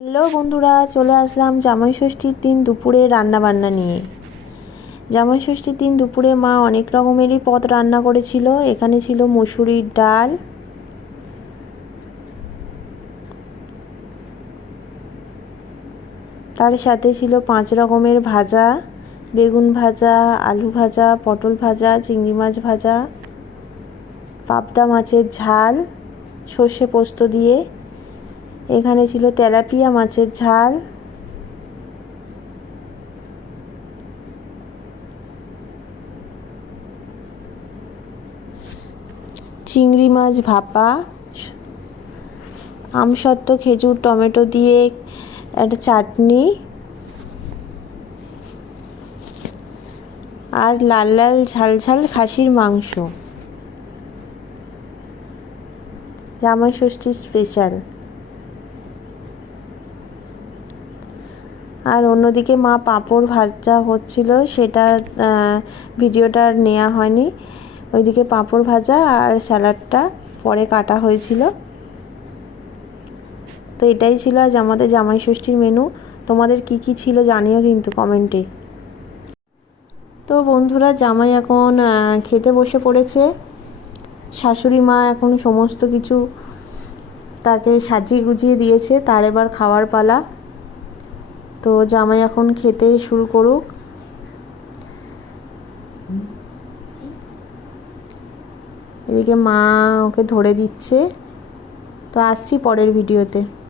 Hello বন্ধুরা, চলে আসলাম জামাই ষষ্ঠীর দিন দুপুরে রান্না বান্না নিয়ে। জামাই ষষ্ঠীর দিন দুপুরে মা অনেক রকমেরই পদ রান্না করেছিল। এখানে ছিল মসুরির ডাল, তার সাথে ছিল 5 রকমের ভাজা, বেগুন ভাজা, আলু ভাজা, পটল ভাজা, চিংড়ি মাছ ভাজা, পাবদা মাছের ঝাল সর্ষে পোস্ত দিয়ে। এখানে ছিল তেলাপিয়া মাছের ঝাল, চিংড়ি মাছ ভাপা, আমসত্ত্ব খেজুর টমেটো দিয়ে একটা চাটনি, আর লাল লাল ঝাল ঝাল খাসির মাংস, জামাই ষষ্ঠীর স্পেশাল। আর অন্যদিকে মা পাঁপড় ভাজা হচ্ছিল, সেটা ভিডিওটা নেওয়া হয়নি। ওইদিকে পাঁপড় ভাজা আর স্যালাডটা পরে কাটা হয়েছিল। তো এটাই ছিল আজ আমাদের জামাই ষষ্ঠীর মেনু। তোমাদের কি কি ছিল জানিও কিন্তু কমেন্টে। তো বন্ধুরা, জামাই এখন খেতে বসে পড়েছে। শাশুড়ি মা এখন সমস্ত কিছু তাকে সাজিয়ে গুজিয়ে দিয়েছে, তার এবার খাওয়ার পালা। তো জামাই এখন খেতে শুরু করুক। এদিকে মা ওকে ধরে দিচ্ছে। তো আসছি পরের ভিডিওতে।